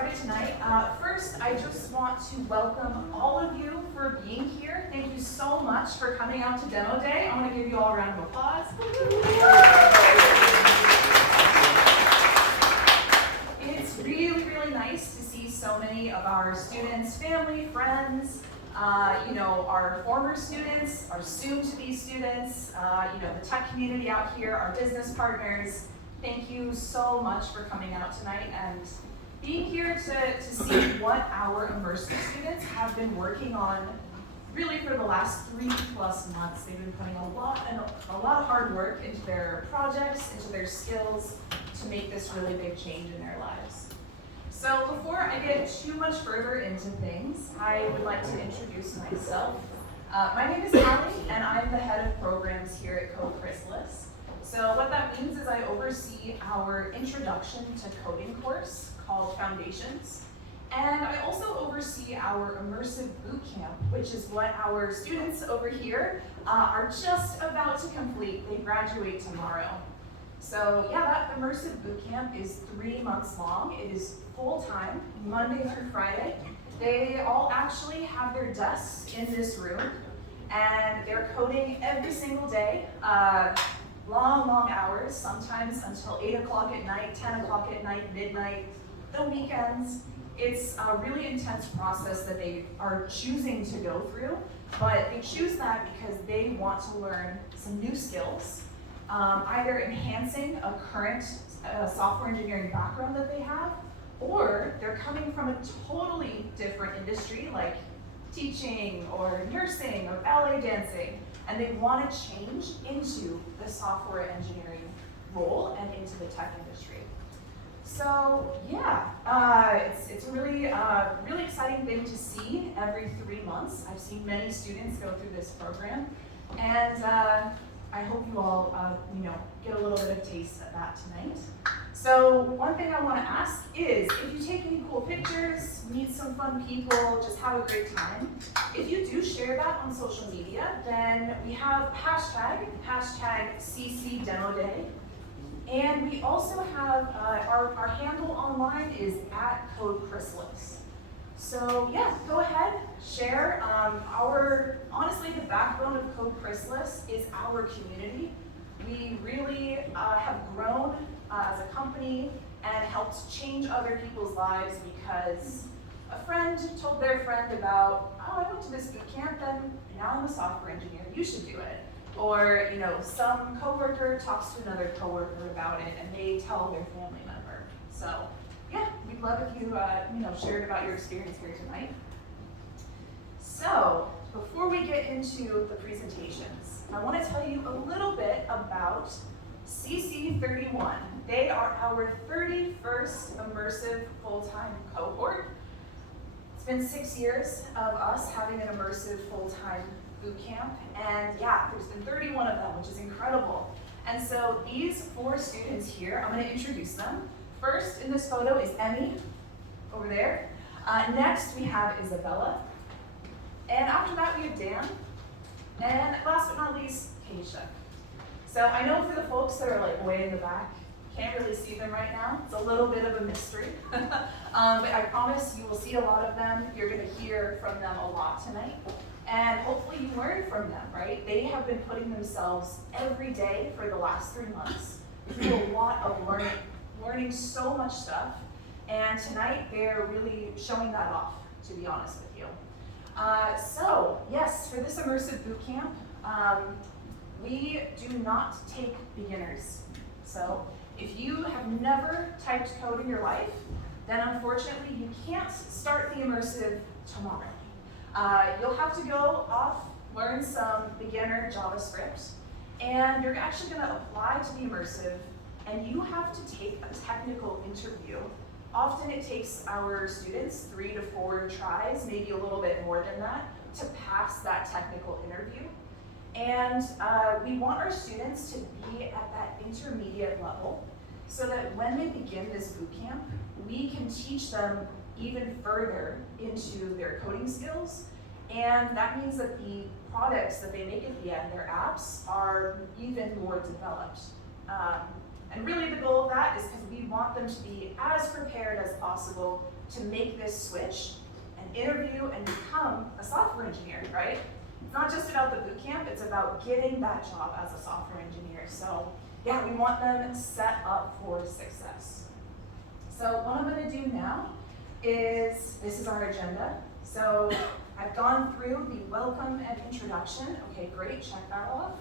started tonight, first I just want to welcome all of you for being here. Thank you so much for coming out to Demo Day. I want to give you all a round of applause. It's really, really nice to see so many of our students, family, friends, our former students, our soon-to-be students, the tech community out here, our business partners. Thank you so much for coming out tonight and being here to see what our Immersive students have been working on really for the last 3+ months. They've been putting a lot of hard work into their projects, into their skills to make this really big change in their lives. So before I get too much further into things, I would like to introduce myself. My name is Kani, and I'm the head of programs here at Chrysalis. So what that means is I oversee our Introduction to Coding course called Foundations. And I also oversee our Immersive Bootcamp, which is what our students over here are just about to complete. They graduate tomorrow. So yeah, that Immersive Bootcamp is 3 months long. It is full-time, Monday through Friday. They all actually have their desks in this room, and they're coding every single day. Long hours, sometimes until 8 o'clock at night, 10 o'clock at night, midnight, the weekends. It's a really intense process that they are choosing to go through, but they choose that because they want to learn some new skills, either enhancing a current software engineering background that they have, or they're coming from a totally different industry like teaching or nursing or ballet dancing, and they want to change into the software engineering role and into the tech industry. So yeah, it's a really exciting thing to see every 3 months. I've seen many students go through this program, and I hope you all get a little bit of taste of that tonight. So one thing I want to ask is, if you take any cool pictures, meet some fun people, just have a great time, if you do share that on social media, then we have hashtag CC Demo Day. And we also have our handle online is @CodeChrysalis. So yeah, go ahead, share. Honestly, the backbone of CodeChrysalis is our community. We really have grown as a company and helped change other people's lives because a friend told their friend about, oh, I went to this boot camp and now I'm a software engineer, you should do it. Or some coworker talks to another coworker about it and they tell their family member. So yeah, we'd love if you shared about your experience here tonight. So before we get into the presentations, I want to tell you a little bit about CC31. They are our 31st Immersive full-time cohort. It's been 6 years of us having an Immersive full-time boot camp, and yeah, there's been 31 of them, which is incredible. And so these 4 students here, I'm going to introduce them. First in this photo is Emmy, over there. Next we have Izabela, and after that we have Dan, and last but not least, Kingshuk. So I know for the folks that are like way in the back, can't really see them right now. It's a little bit of a mystery, but I promise you will see a lot of them. You're going to hear from them a lot tonight. And hopefully you learn from them, right? They have been putting themselves every day for the last 3 months through a lot of learning so much stuff. And tonight they're really showing that off, to be honest with you. So yes, for this Immersive Bootcamp, we do not take beginners. So if you have never typed code in your life, then unfortunately you can't start the Immersive tomorrow. You'll have to go off, learn some beginner JavaScript, and you're actually going to apply to the Immersive, and you have to take a technical interview. Often it takes our students 3 to 4 tries, maybe a little bit more than that, to pass that technical interview. And we want our students to be at that intermediate level so that when they begin this bootcamp, we can teach them even further into their coding skills. And that means that the products that they make at the end, their apps, are even more developed. And really the goal of that is because we want them to be as prepared as possible to make this switch and interview and become a software engineer, right? It's not just about the boot camp, it's about getting that job as a software engineer. So yeah, we want them set up for success. So what I'm gonna do now is, this is our agenda. So I've gone through the welcome and introduction. Okay, great, check that off.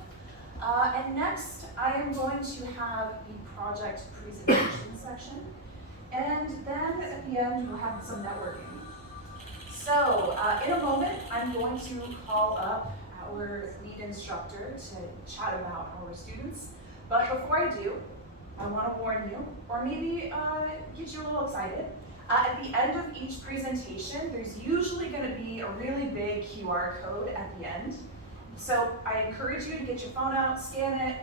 And next, I am going to have the project presentation section. And then at the end, we'll have some networking. So in a moment, I'm going to call up our lead instructor to chat about our students. But before I do, I want to warn you, or maybe get you a little excited. At the end of each presentation, there's usually going to be a really big QR code at the end. So I encourage you to get your phone out, scan it,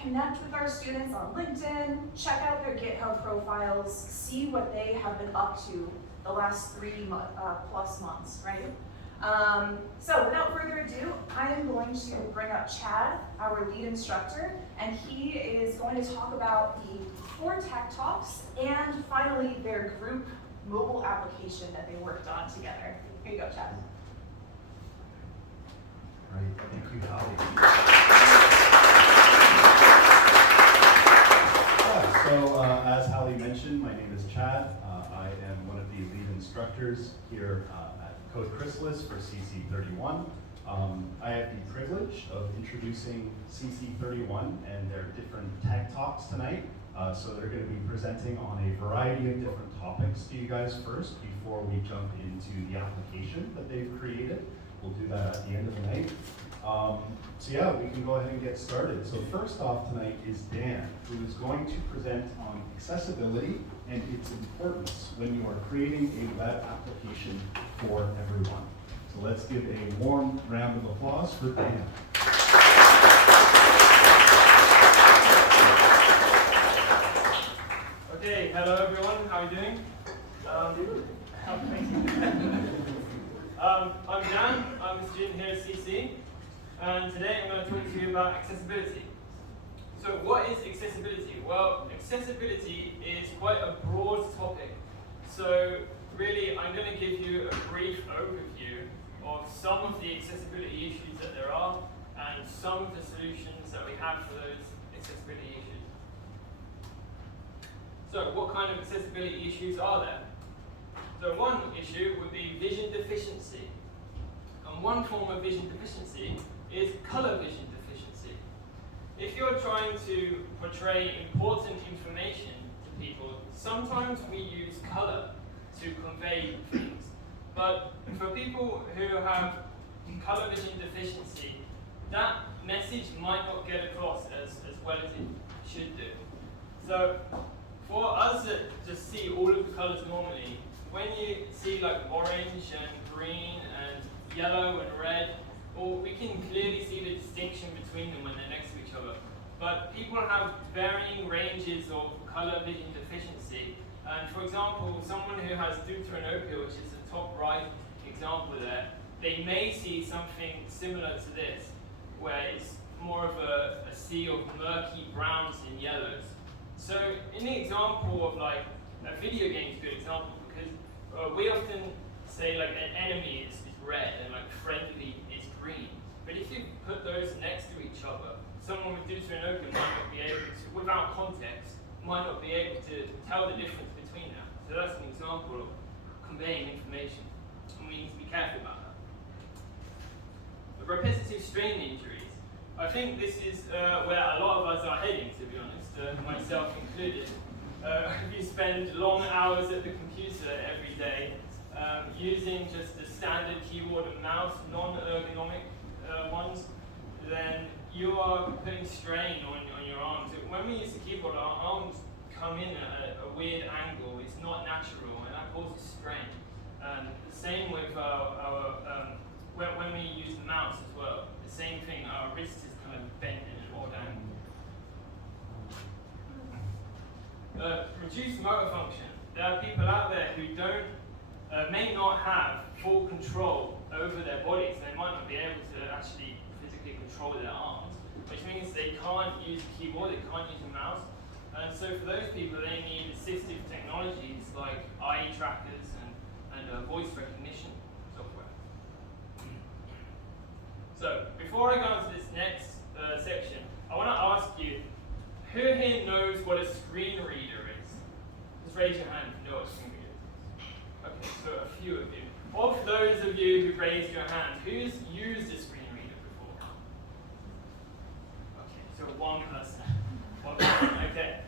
connect with our students on LinkedIn, check out their GitHub profiles, see what they have been up to the last 3+ months, right? So without further ado, I am going to bring up Chad, our lead instructor, and he is going to talk about the 4 tech talks and finally their group mobile application that they worked on together. Here you go, Chad. All right, thank you, Kani. So as Hallie mentioned, my name is Chad. I am one of the lead instructors here at Code Chrysalis for CC31. I have the privilege of introducing CC31 and their different tech talks tonight. So they're going to be presenting on a variety of different topics to you guys first before we jump into the application that they've created. We'll do that at the end of the night. So yeah, we can go ahead and get started. So first off tonight is Dan, who is going to present on accessibility and its importance when you are creating a web application for everyone. So let's give a warm round of applause for Dan. Okay, hello everyone, how are you doing? I'm Dan, I'm a student here at CC, and today I'm going to talk to you about accessibility. So what is accessibility? Well, accessibility is quite a broad topic. So really, I'm going to give you a brief overview of some of the accessibility issues that there are and some of the solutions that we have for those accessibility issues. So what kind of accessibility issues are there? So one issue would be vision deficiency. And one form of vision deficiency is color vision deficiency. If you're trying to portray important information to people, sometimes we use color to convey things. But for people who have color vision deficiency, that message might not get across as well as it should do. So for us that just see all of the colors normally, when you see like orange and green and yellow and red, or we can clearly see the distinction between them when they're next to each other. But people have varying ranges of color vision deficiency. And for example, someone who has deuteranopia, which is the top right example there, they may see something similar to this, where it's more of a sea of murky browns and yellows. So in the example of like a video game is a good example, because we often say like an enemy is red and like friendly is green. But if you put those next to each other, someone with deuteranopia might not be able to, without context, might not be able to tell the difference between them. So that's an example of conveying information, and we need to be careful about that. The repetitive strain injuries. I think this is where a lot of us are heading, to be honest, myself included. If you spend long hours at the computer every day, using just the standard keyboard and mouse, non-ergonomic ones, then you are putting strain on your arms. When we use the keyboard, our arms come in at a weird angle. It's not natural, and that causes strain. The same with when we use the mouse as well. The same thing, our wrist is kind of bent in an odd angle. Reduced motor function. There are people out there who may not have full control over their bodies. They might not be able to actually physically control their arms, which means they can't use a keyboard, they can't use a mouse. And so for those people, they need assistive technologies like eye trackers and and voice recognition software. So before I go into this next section, I want to ask you, who here knows what a screen reader is? Just raise your hand if you know what a screen reader is. Okay, so a few of you. Of those of you who raised your hand, who's used a screen reader before? Okay, so one person. One person, okay.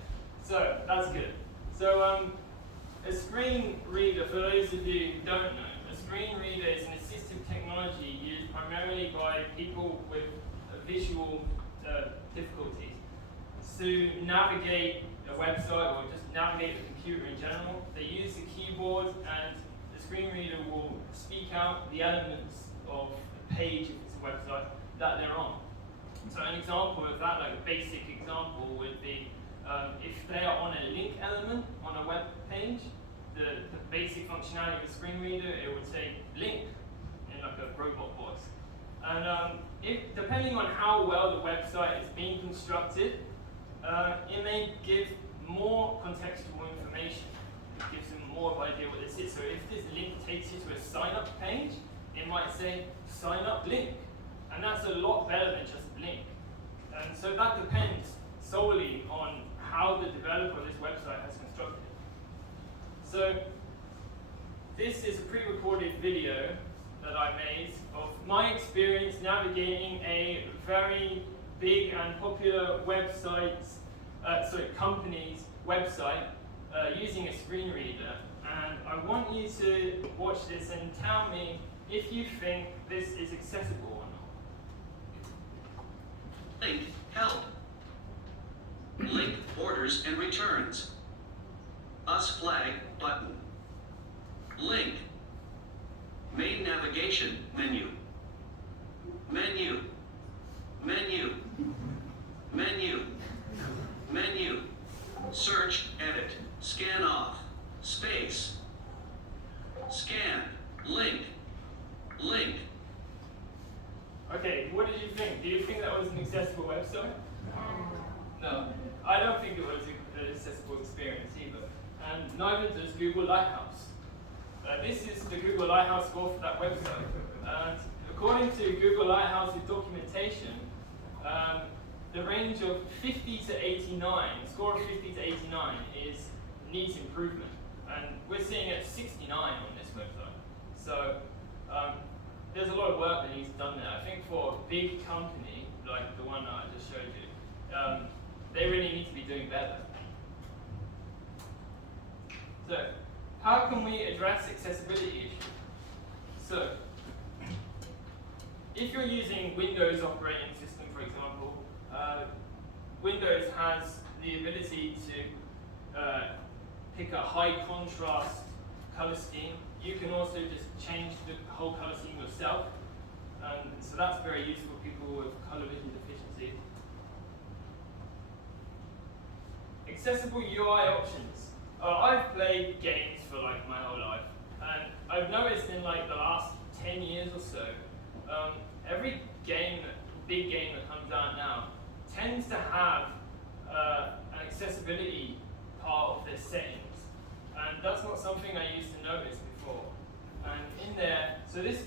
So, that's good. So, a screen reader, for those of you who don't know, a screen reader is an assistive technology used primarily by people with visual difficulties to navigate a website or just navigate the computer in general. They use the keyboard, and the screen reader will speak out the elements of the page, if it's a website, that they're on. So an example of that, like a basic example, would be if they are on a link element on a web page, the basic functionality of the screen reader, it would say link in like a robot voice. And depending on how well the website is being constructed, it may give more contextual information. It gives them more of an idea what this is. So if this link takes you to a sign-up page, it might say sign-up link. And that's a lot better than just link. And so that depends solely on how the developer of this website has constructed it. So this is a pre-recorded video that I made of my experience navigating a very big and popular company's website using a screen reader. And I want you to watch this and tell me if you think this is accessible or not. Link, help. Link, orders and returns. Us flag, button. Link. Main navigation, menu. Menu. Menu. Menu. Menu. Search, edit, scan off, space. Scan, link. Link. Okay, what did you think? Do you think that was an accessible website? No, I don't think it was an accessible experience either. And neither does Google Lighthouse. This is the Google Lighthouse score for that website. And according to Google Lighthouse's documentation, the range of 50 to 89, score of 50 to 89 needs improvement. And we're seeing at 69 on this website. So there's a lot of work that needs done there. I think for a big company, like the one that I just showed you, they really need to be doing better. So, how can we address accessibility issues? So, if you're using Windows operating system, for example, Windows has the ability to pick a high contrast color scheme. You can also just change the whole color scheme yourself. So that's very useful for people with color vision deficiencies. Accessible UI options. I've played games for like my whole life, and I've noticed in like the last 10 years or so, every big game that comes out now tends to have an accessibility part of their settings, and that's not something I used to notice before. And in there, so this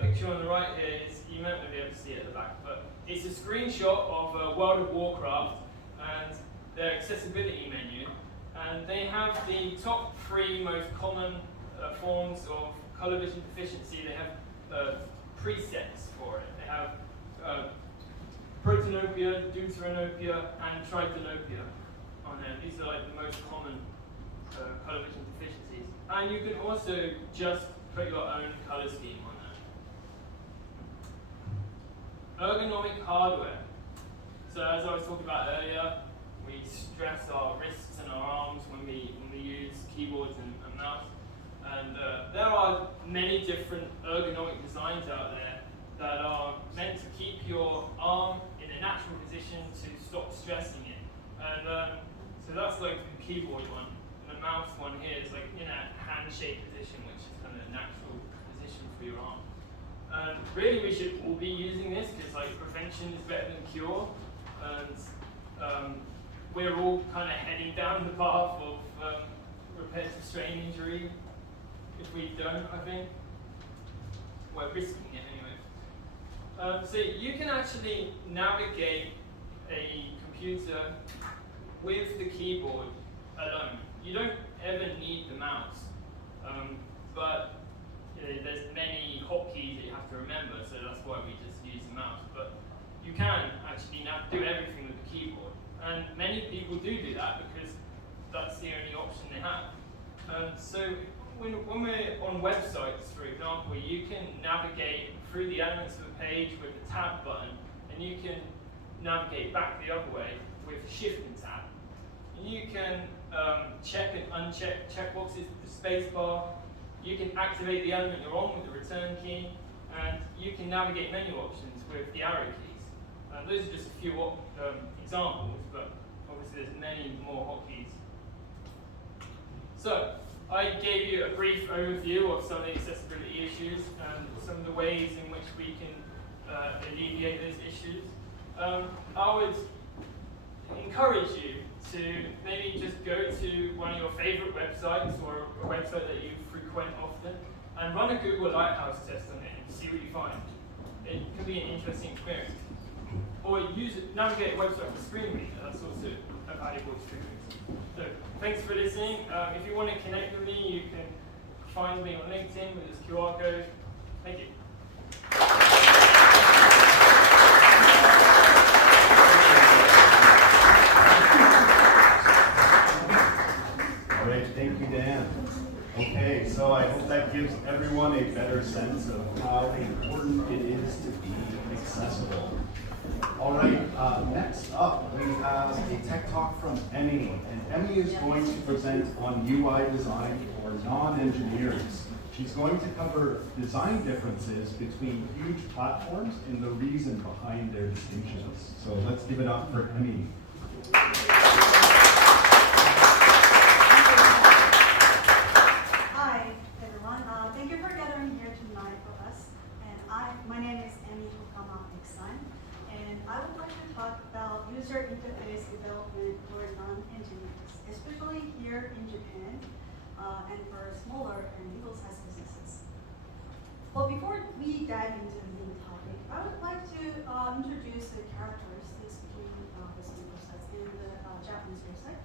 picture on the right here is, you might not be able to see it at the back, but it's a screenshot of World of Warcraft and their accessibility menu. And they have the top 3 most common forms of color vision deficiency. They have presets for it. They have protanopia, deuteranopia, and tritanopia on there. These are like the most common color vision deficiencies. And you can also just put your own color scheme on there. Ergonomic hardware. So as I was talking about earlier, we stress our wrists and our arms when we use keyboards and mouse. And there are many different ergonomic designs out there that are meant to keep your arm in a natural position to stop stressing it. And so that's like the keyboard one. And the mouse one here is like in a hand-shaped position, which is kind of a natural position for your arm. And really we should all be using this because like prevention is better than cure. And we're all kind of heading down the path of repetitive strain injury. if we don't, I think we're risking it anyway. So you can actually navigate a computer with the keyboard alone. You don't ever need the mouse, but there's many hotkeys that you have to remember, so that's why we just use the mouse. But you can actually now do everything with the keyboard, and many people do that because that's the only option they have. So when we're on websites, for example, you can navigate through the elements of the page with the tab button, and you can navigate back the other way with shift and tab. And you can check and uncheck checkboxes with the space bar. You can activate the element you're on with the return key, and you can navigate menu options with the arrow keys. Those are just a few examples, but obviously there's many more hotkeys. So, I gave you a brief overview of some of the accessibility issues and some of the ways in which we can alleviate those issues. I would encourage you to maybe just go to one of your favorite websites or a website that you frequent often and run a Google Lighthouse test on it and see what you find. It can be an interesting experience. Or navigate a website with screen reader, that's also a valuable experience. So thanks for listening. If you want to connect with me, you can find me on LinkedIn with this QR code. Thank you. All right, thank you, Dan. Okay, so I hope that gives everyone a better sense of how important it is to be accessible. All right, next up we have a tech talk from Emmy, and Emmy is going to present on UI design for non-engineers. She's going to cover design differences between huge platforms and the reason behind their distinctions. So let's give it up for Emmy. Hi, everyone. Thank you for gathering here tonight for us. And my name is Emmy Hokama-Eksan, and I would like to talk about user interface development for non-engineers, especially here in Japan, and for smaller and middle-sized businesses. Well, before we dive into the main topic, I would like to introduce the characteristics between the English websites and the Japanese website.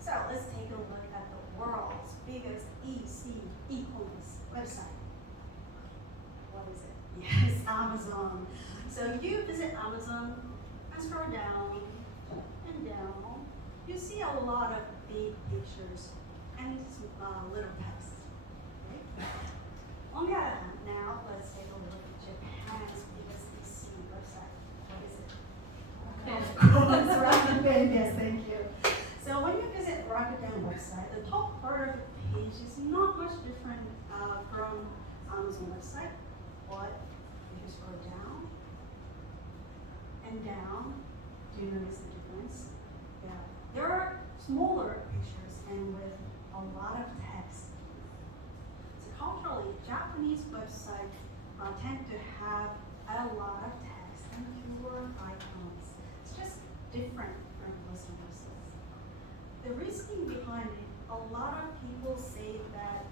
So let's take a look at the world's biggest e-commerce website. What is it? Yes, Amazon. So you visit Amazon and scroll down and down. You see a lot of big pictures and little text. Right? On the other hand, now let's take a look at Japan's biggest EC website. What is it? Of course, Rakuten. Yes, thank you. So when you visit Rakuten website, the top part of the page is not much different from Amazon website, but if you scroll down and down, do you notice the difference? Yeah. There are smaller pictures and with a lot of text. So culturally, Japanese websites tend to have a lot of text and fewer icons. It's just different from Western websites. The reasoning behind it, a lot of people say that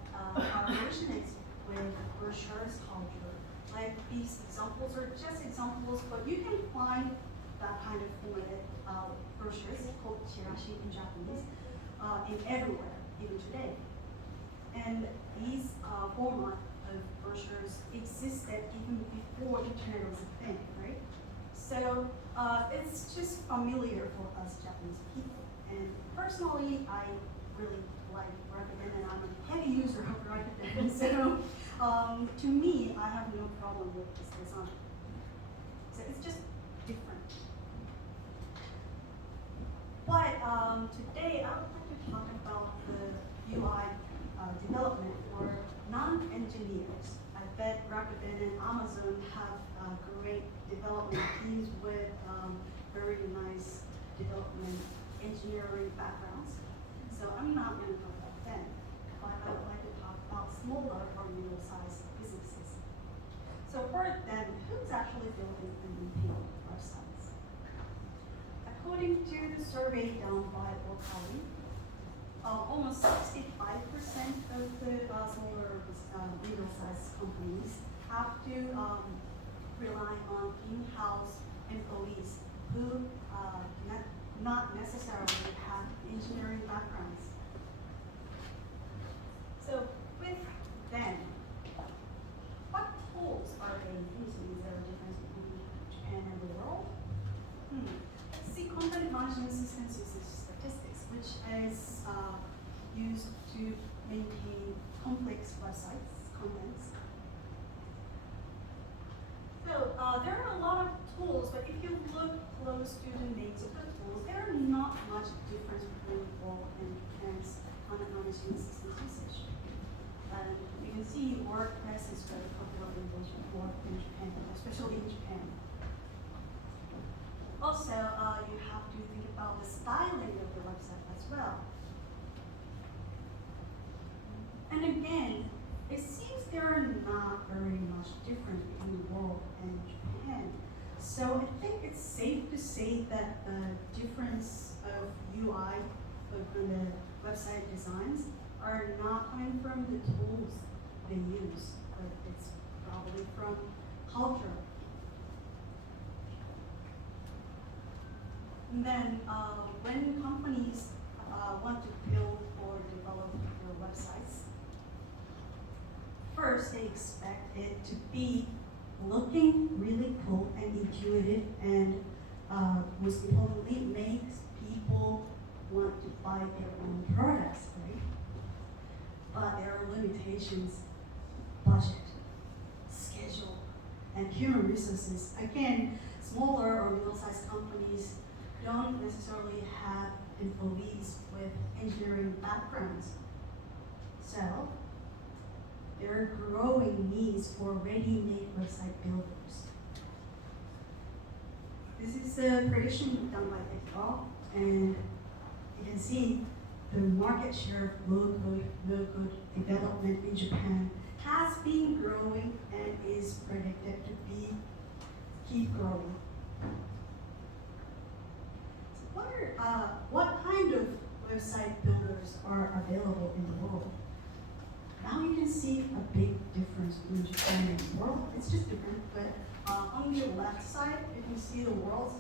originates with brochures culture. Like these examples are just examples, but you can find that kind of formatted brochures called chirashi in Japanese in everywhere, even today. And these format of brochures existed even before internet was a thing, right? So it's just familiar for us Japanese people. And personally, I really like Rakuten, and I'm a heavy user of Rakuten. So to me, I have no problem with this design. So it's just different. But today, I would like to talk about the UI development for non-engineers. I bet Rakuten and Amazon have great development teams with very nice development engineering backgrounds. So I'm not going to talk about them, but I would like to talk about smaller or middle-sized businesses. So for them, who's actually building and maintaining websites? According to the survey done by Kani, almost 65% of the smaller middle-sized companies have to rely on in-house employees who not necessarily have engineering backgrounds. So with them, what tools are they using? Is there a difference between Japan and the world? Let's see, content management systems uses statistics, which is used to maintain complex websites, contents. So there are a lot of tools, but if you look close to the names of the tools, there are not much difference between all and Japan's content management systems usage. You can see WordPress is very popular in Japan, especially in Japan. Also, you have to think about the styling of the website as well. And again, it seems there are not very much difference between the world and Japan. So I think it's safe to say that the difference of UI of the website designs are not coming from the tools they use, but it's probably from culture. And then when companies want to build or develop their websites, first they expect it to be looking really cool and intuitive, and most importantly makes people want to buy their own products, right? But there are limitations: budget, schedule, and human resources. Again, smaller or middle-sized companies don't necessarily have employees with engineering backgrounds. So there are growing needs for ready-made website builders. This is a prediction done by Excel, and you can see the market share of low-code development in Japan has been growing and is predicted to keep growing. So what kind of website builders are available in the world? Now you can see a big difference between Japan and the world. It's just different, but on the left side, you can see the world's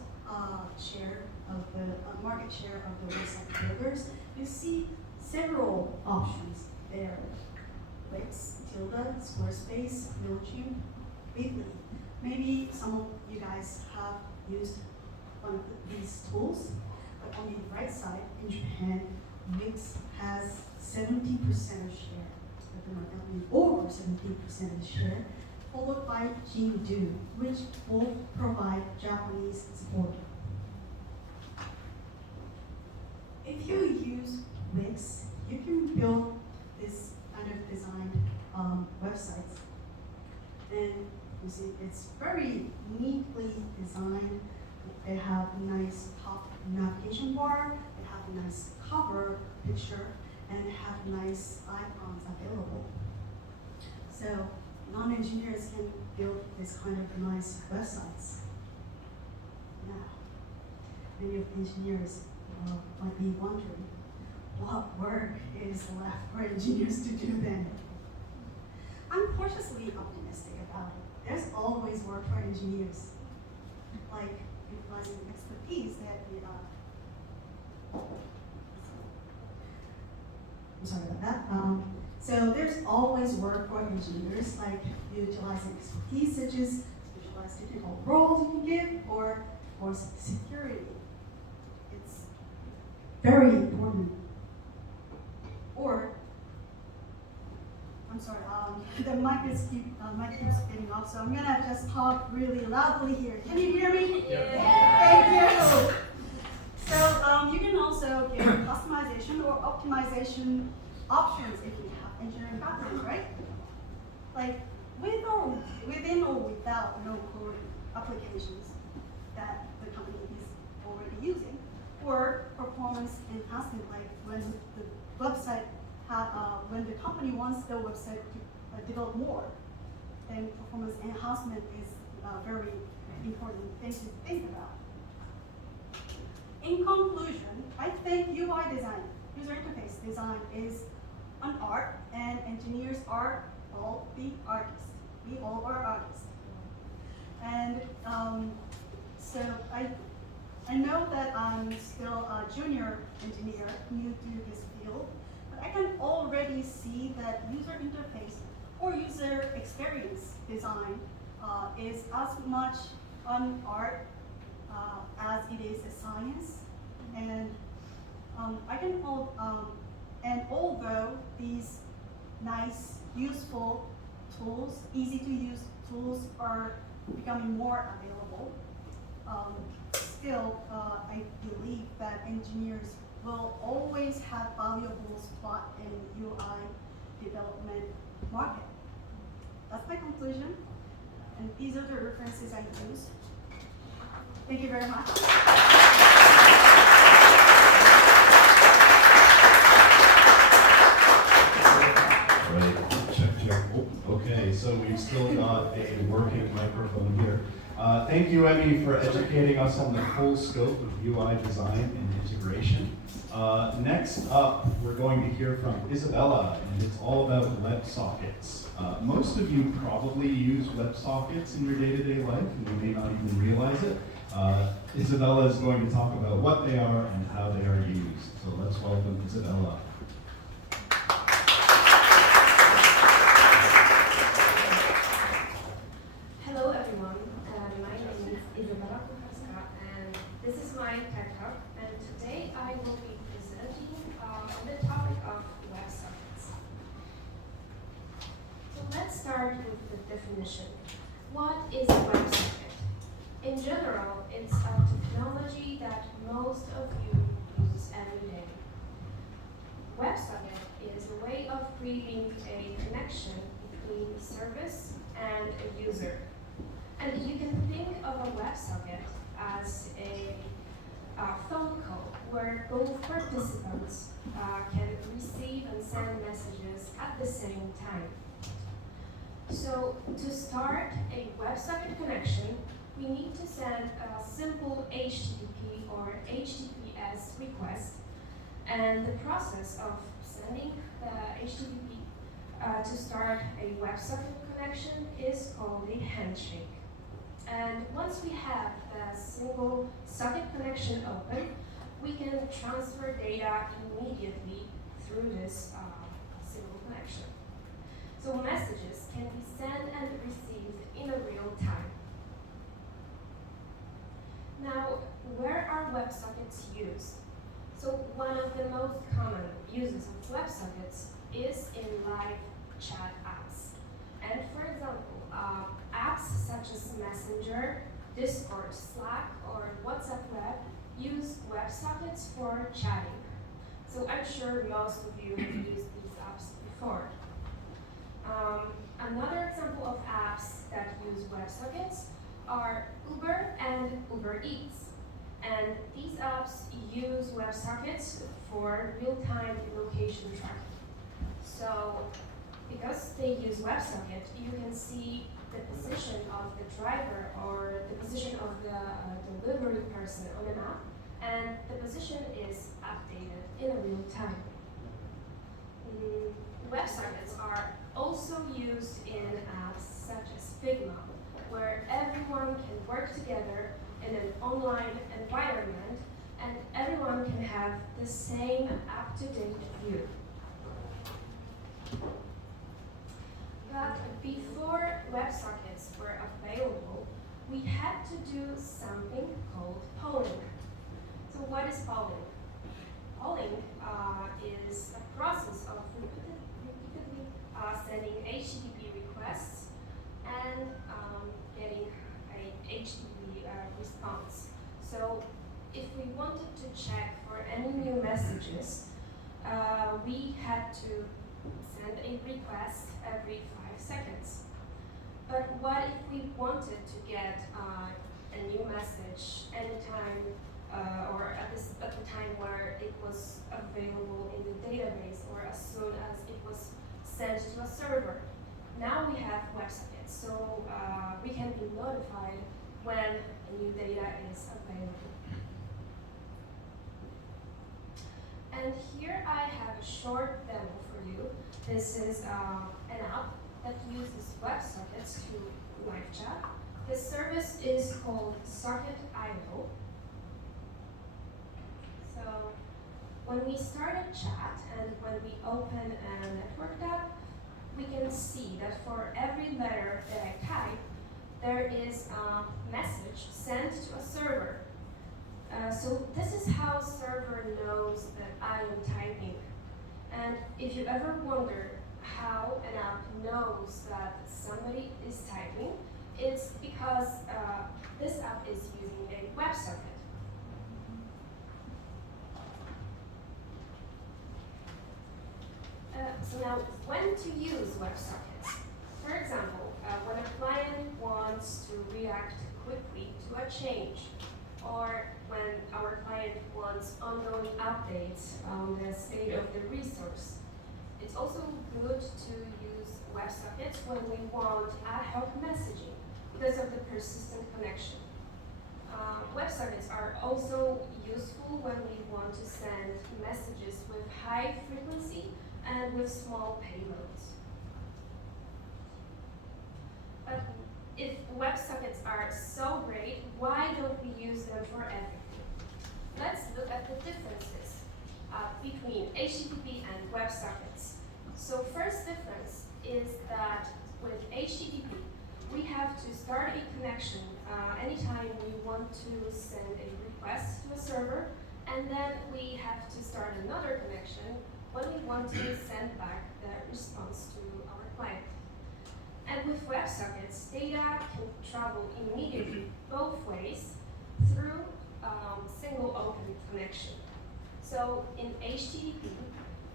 share of the market share of the website builders. You see several options there: Wix, Tilda, Squarespace, MailChimp, Weebly. Maybe some of you guys have used one of these tools, but on the right side, in Japan, Wix has 70% of share. Over 70% of the share, followed by Jingdo, which both provide Japanese support. If you use Wix, you can build this kind of designed websites. And you see, it's very neatly designed. They have a nice top navigation bar, they have a nice cover picture, and have nice icons available. So non-engineers can build this kind of nice websites. Now, many of the engineers might be wondering, what work is left for engineers to do then? I'm cautiously optimistic about it. There's always work for engineers, like utilizing expertise that we I'm sorry about that. So there's always work for engineers, like utilizing expertise such as specialized technical roles you can give, or security. It's very important. Or, I'm sorry, the mic keeps spinning off, so I'm gonna just talk really loudly here. Can you hear me? Yeah. Thank you. So you can also give customization or optimization options if you have engineering background, right? Like within or without no-code applications that the company is already using, or performance enhancement, like when the website when the company wants the website to develop more, then performance enhancement is a very important thing to think about. In conclusion, I think UI design user interface design is an art, and engineers are all the artists. We all are artists. And so I know that I'm still a junior engineer, new to this field, but I can already see that user interface or user experience design is as much an art as it is a science. And and although these nice, useful tools, easy to use tools are becoming more available, still, I believe that engineers will always have valuable spot in UI development market. That's my conclusion, and these are the references I use. Thank you very much. Check. Oh, okay, so we've still got a working microphone here. Thank you, Emmy, for educating us on the full scope of UI design and integration. Next up, we're going to hear from Izabela, and it's all about WebSockets. Most of you probably use WebSockets in your day-to-day life, and you may not even realize it. Izabela is going to talk about what they are and how they are used. So let's welcome Izabela. Hello everyone, my name is Izabela, and this is my TED Talk, and today I will be presenting on the topic of WebSockets. So let's start with the definition. What is a WebSocket? In general, it's a technology that most of you use every day. WebSocket is a way of creating a connection between a service and a user. And you can think of a WebSocket as a phone call where both participants can receive and send messages at the same time. So to start a WebSocket connection, we need to send a simple HTTP or HTTPS request, and the process of sending the HTTP to start a WebSocket connection is called a handshake. And once we have the single socket connection open, we can transfer data immediately through this single connection. So messages can be sent and received in a real time. Now, where are WebSockets used? So one of the most common uses of WebSockets is in live chat apps. And for example, apps such as Messenger, Discord, Slack, or WhatsApp Web use WebSockets for chatting. So I'm sure most of you have used these apps before. Another example of apps that use WebSockets are Uber and Uber Eats. And these apps use WebSockets for real-time location tracking. So because they use WebSocket, you can see the position of the driver or the position of the delivery person on an app, and the position is updated in a real time. WebSockets are also used in apps such as Figma, where everyone can work together in an online environment and everyone can have the same up-to-date view. But before WebSockets were available, we had to do something called polling. So what is polling? Polling is a process of repeatedly sending HTTP requests and getting a HTTP response. So if we wanted to check for any new messages, we had to send a request every 5 seconds. But what if we wanted to get a new message anytime or at the time where it was available in the database or as soon as it was sent to a server? Now we have WebSockets, so we can be notified when new data is available. And And here I have a short demo for you. This is an app that uses WebSockets to live chat. This service is called Socket.io. So when we start a chat and when we open a network tab, we can see that for every letter that I type, there is a message sent to a server. So this is how server knows that I am typing. And if you ever wonder how an app knows that somebody is typing, it's because this app is using a WebSocket. So now, when to use WebSockets? For example, when a client wants to react quickly to a change, or when our client wants ongoing updates on the state of the resource. It's also good to use WebSockets when we want ad hoc messaging because of the persistent connection. WebSockets are also useful when we want to send messages with high frequency and with small payloads. But if WebSockets are so great, why don't we use them for everything? Let's look at the differences between HTTP and WebSockets. So first difference is that with HTTP, we have to start a connection anytime we want to send a request to a server, and then we have to start another connection when we want to send back the response to our client. And with WebSockets, data can travel immediately both ways through single open connection. So in HTTP,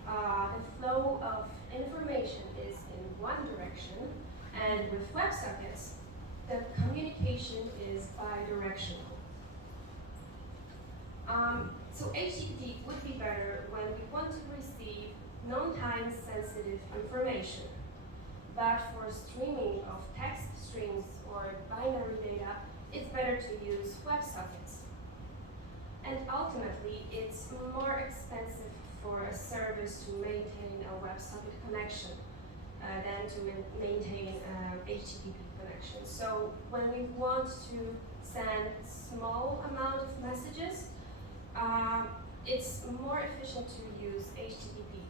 the flow of information is in one direction, and with WebSockets, the communication is bidirectional. So HTTP would be better when we want to receive non-time sensitive information. But for streaming of text strings or binary data, it's better to use WebSockets. And ultimately, it's more expensive for a service to maintain a WebSocket connection than to maintain an HTTP connection. So when we want to send small amount of messages, it's more efficient to use HTTP.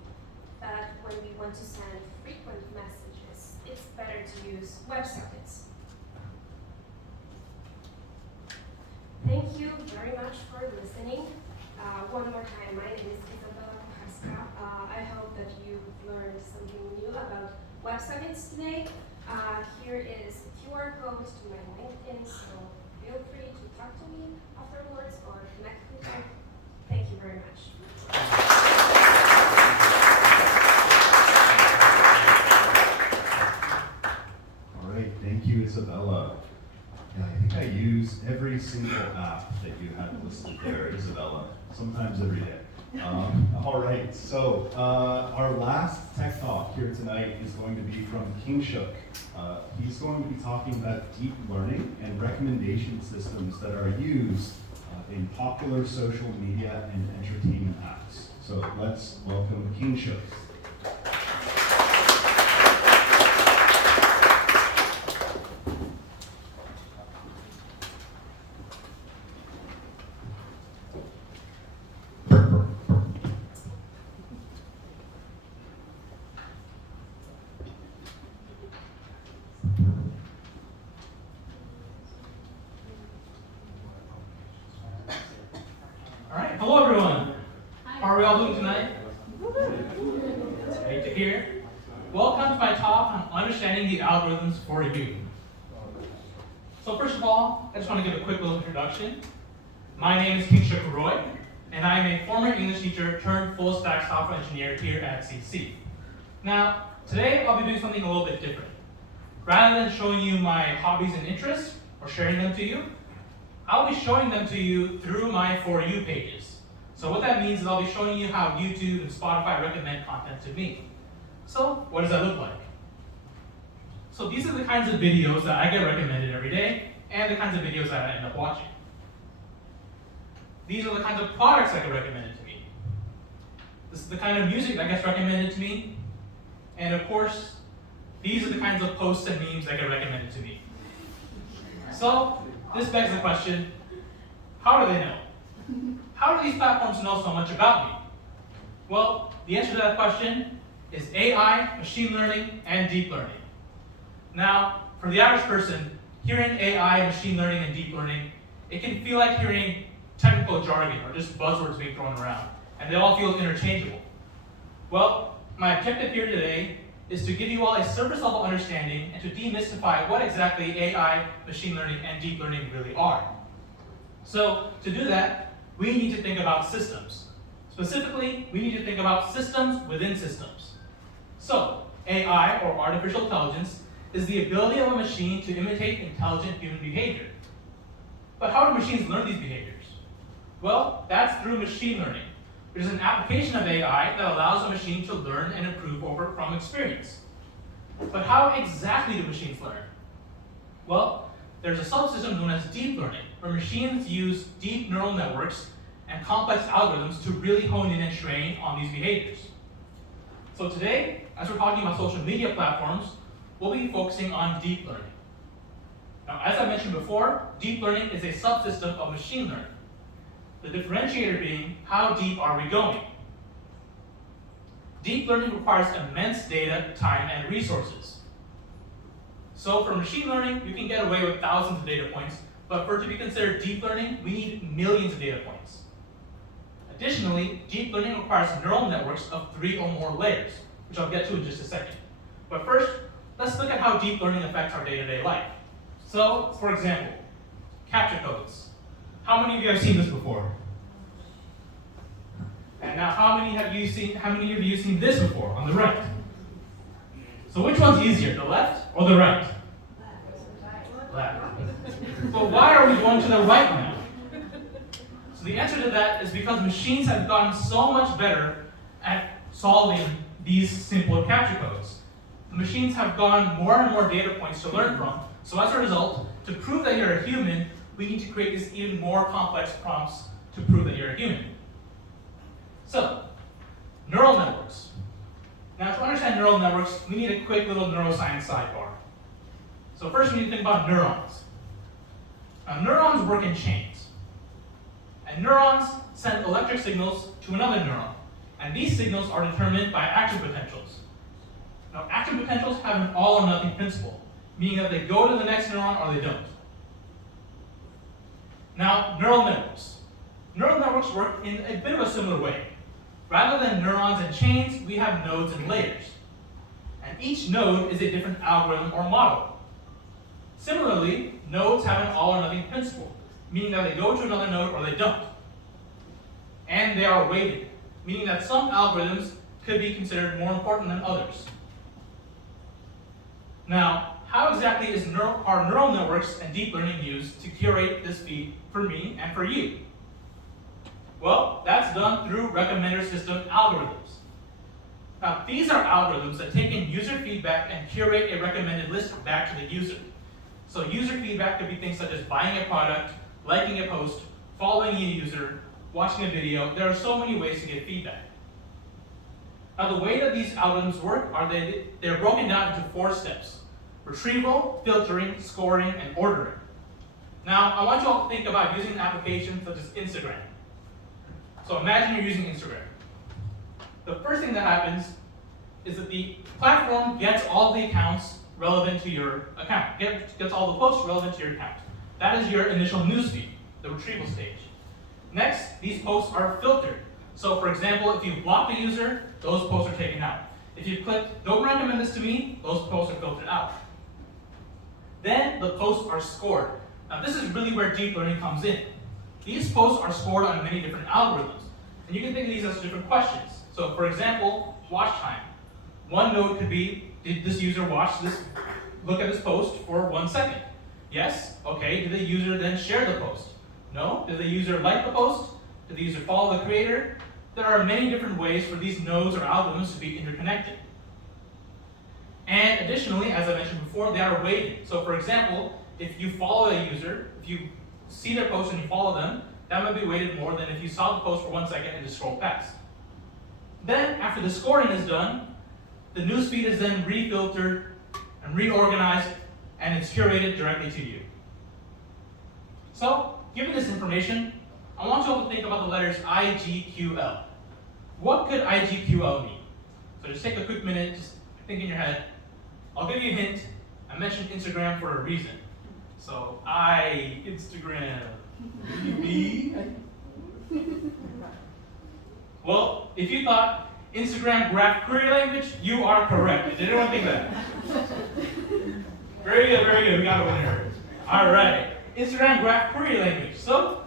But when we want to send frequent messages, it's better to use WebSockets. Thank you very much for listening. One more time, my name is Izabela. I hope that you've learned something new about WebSockets today. Here is a QR code to my LinkedIn, so feel free to talk to me afterwards or connect with me. Thank you very much. All right, thank you, Izabela. Yeah, I think I use every single app that you had listed there, Izabela, sometimes every day. All right, so our last tech talk here tonight is going to be from Kingshuk. He's going to be talking about deep learning and recommendation systems that are used in popular social media and entertainment apps. So let's welcome Kingshuk. Hello everyone. How are we all doing tonight? It's great to hear. Welcome to my talk on understanding the algorithms for you. So first of all, I just want to give a quick little introduction. My name is Kingshuk Roy, and I am a former English teacher turned full stack software engineer here at CC. Now, today I'll be doing something a little bit different. Rather than showing you my hobbies and interests or sharing them to you, I'll be showing them to you through my For You pages. So what that means is I'll be showing you how YouTube and Spotify recommend content to me. So what does that look like? So these are the kinds of videos that I get recommended every day, and the kinds of videos that I end up watching. These are the kinds of products that get recommended to me. This is the kind of music that gets recommended to me. And of course, these are the kinds of posts and memes that get recommended to me. So, this begs the question, how do they know? How do these platforms know so much about me? Well, the answer to that question is AI, machine learning, and deep learning. Now, for the average person, hearing AI, machine learning, and deep learning, it can feel like hearing technical jargon or just buzzwords being thrown around, and they all feel interchangeable. Well, my objective here today is to give you all a surface level understanding and to demystify what exactly AI, machine learning, and deep learning really are. So, to do that, we need to think about systems. Specifically, we need to think about systems within systems. So, AI, or artificial intelligence, is the ability of a machine to imitate intelligent human behavior. But how do machines learn these behaviors? Well, that's through machine learning, which is an application of AI that allows a machine to learn and improve from experience. But how exactly do machines learn? Well, there's a subsystem known as deep learning, where machines use deep neural networks and complex algorithms to really hone in and train on these behaviors. So today, as we're talking about social media platforms, we'll be focusing on deep learning. Now, as I mentioned before, deep learning is a subsystem of machine learning. The differentiator being, how deep are we going? Deep learning requires immense data, time, and resources. So for machine learning, you can get away with thousands of data points, but for it to be considered deep learning, we need millions of data points. Additionally, deep learning requires neural networks of 3 or more layers, which I'll get to in just a second. But first, let's look at how deep learning affects our day-to-day life. So, for example, captcha codes. How many of you have seen this before? And now, how many of you have seen this before, on the right? So which one's easier, the left or the right? Left. But why are we going to the right now? So the answer to that is because machines have gotten so much better at solving these simple captcha codes. The machines have gotten more and more data points to learn from, so as a result, to prove that you're a human, we need to create these even more complex prompts to prove that you're a human. So, neural networks. Now, to understand neural networks, we need a quick little neuroscience sidebar. So first, we need to think about neurons. Now, neurons work in chains. And neurons send electric signals to another neuron. And these signals are determined by action potentials. Now, action potentials have an all or nothing principle, meaning that they go to the next neuron or they don't. Now, neural networks. Neural networks work in a bit of a similar way. Rather than neurons and chains, we have nodes and layers. And each node is a different algorithm or model. Similarly, nodes have an all or nothing principle, meaning that they go to another node or they don't. And they are weighted, meaning that some algorithms could be considered more important than others. Now, how exactly are neural networks and deep learning used to curate this feed for me and for you? Well, that's done through recommender system algorithms. Now, these are algorithms that take in user feedback and curate a recommended list back to the user. So user feedback could be things such as buying a product, liking a post, following a user, watching a video. There are so many ways to get feedback. Now, the way that these algorithms work are they're broken down into 4 steps: retrieval, filtering, scoring, and ordering. Now, I want you all to think about using an application such as Instagram. So imagine you're using Instagram. The first thing that happens is that the platform gets all the accounts relevant to your account, gets all the posts relevant to your account. That is your initial newsfeed, the retrieval stage. Next, these posts are filtered. So for example, if you block the user, those posts are taken out. If you click, don't recommend this to me, those posts are filtered out. Then the posts are scored. Now this is really where deep learning comes in. These posts are scored on many different algorithms. And you can think of these as different questions. So for example, watch time. One node could be, did this user look at this post for 1 second? Yes, okay, did the user then share the post? No, did the user like the post? Did the user follow the creator? There are many different ways for these nodes or algorithms to be interconnected. And additionally, as I mentioned before, they are weighted. So for example, if you follow a user, if you see their post and you follow them, that might be weighted more than if you saw the post for 1 second and just scroll past. Then, after the scoring is done, the newsfeed is then refiltered and reorganized, and it's curated directly to you. So, given this information, I want you all to think about the letters IGQL. What could IGQL mean? So just take a quick minute, just think in your head. I'll give you a hint. I mentioned Instagram for a reason. So Instagram. B. Well, if you thought Instagram graph query language, you are correct. Did anyone think that? Very good, very good. We got a winner. All right. Instagram graph query language. So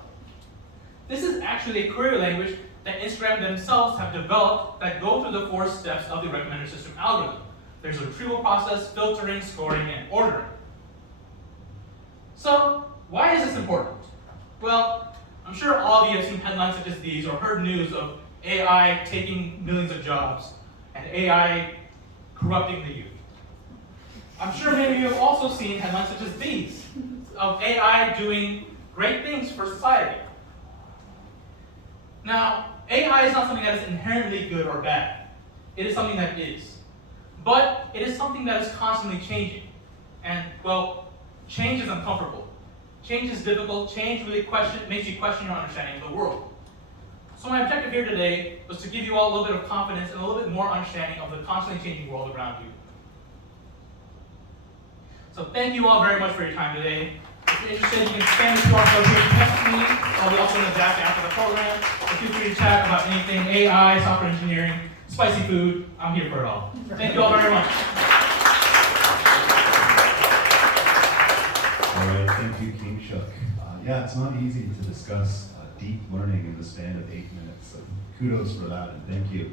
this is actually a query language that Instagram themselves have developed that go through the 4 steps of the recommender system algorithm. There's a retrieval process, filtering, scoring, and ordering. So why is this important? Well, I'm sure all of you have seen headlines such as these or heard news of AI taking millions of jobs and AI corrupting the youth. I'm sure many of you have also seen headlines such as these of AI doing great things for society. Now, AI is not something that is inherently good or bad. It is something that is. But it is something that is constantly changing. And, well, change is uncomfortable. Change is difficult. Change really makes you question your understanding of the world. So my objective here today was to give you all a little bit of confidence and a little bit more understanding of the constantly changing world around you. So thank you all very much for your time today. If you're interested, you can scan the QR code here to text me. I'll be also in the back after the program. So feel free to chat about anything AI, software engineering, spicy food. I'm here for it all. Thank you all very much. All right, thank you, Kingshuk. Yeah, it's not easy to discuss deep learning in the span of 8 minutes. So kudos for that, and thank you.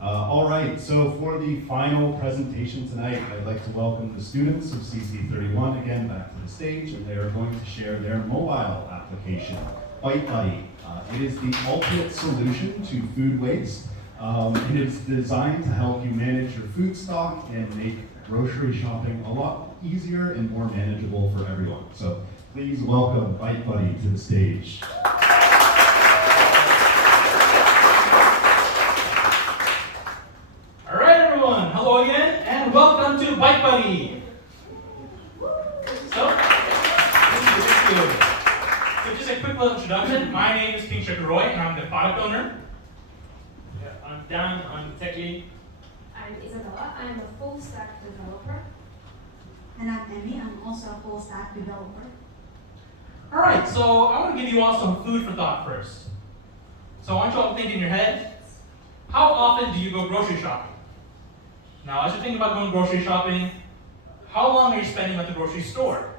All right, so for the final presentation tonight, I'd like to welcome the students of CC31 again back to the stage, and they are going to share their mobile application, Bite Buddy. It is the ultimate solution to food waste. It is designed to help you manage your food stock and make grocery shopping a lot easier and more manageable for everyone. So please welcome Bite Buddy to the stage. All right, everyone. Hello again, and welcome to Bite Buddy. So just a quick little introduction. My name is Kingshuk, and I'm the product owner. I'm Dan, I'm the tech lead. I'm Izabela. I'm a full stack developer. And I'm Emmy, I'm also a full stack developer. All right, so I want to give you all some food for thought first. So I want you all to think in your head, how often do you go grocery shopping? Now, as you're thinking about going grocery shopping, how long are you spending at the grocery store?